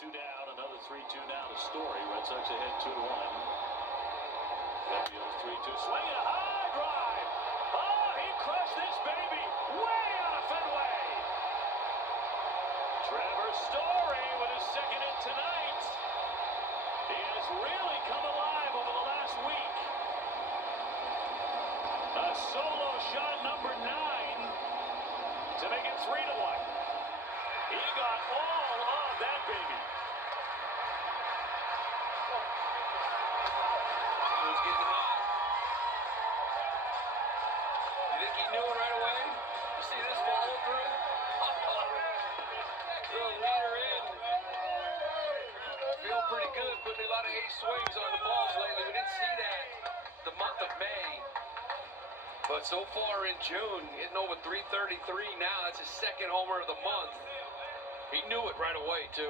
2 down, another 3-2 now to Story. Red Sox ahead 2-1. Fabio's 3-2. Swing a high drive. Oh, he crushed this baby way out of Fenway. Trevor Story with his second hit tonight. He has really come alive over the last week. A solo shot number 9 to make it 3-1. He got all of that baby. It was getting hot. You think he knew it right away? You see this follow through? Little leader in. Feel pretty good. Putting a lot of ace swings on the balls lately. We didn't see that the month of May. But so far in June, hitting over 333 now. That's his second homer of the month. He knew it right away, too.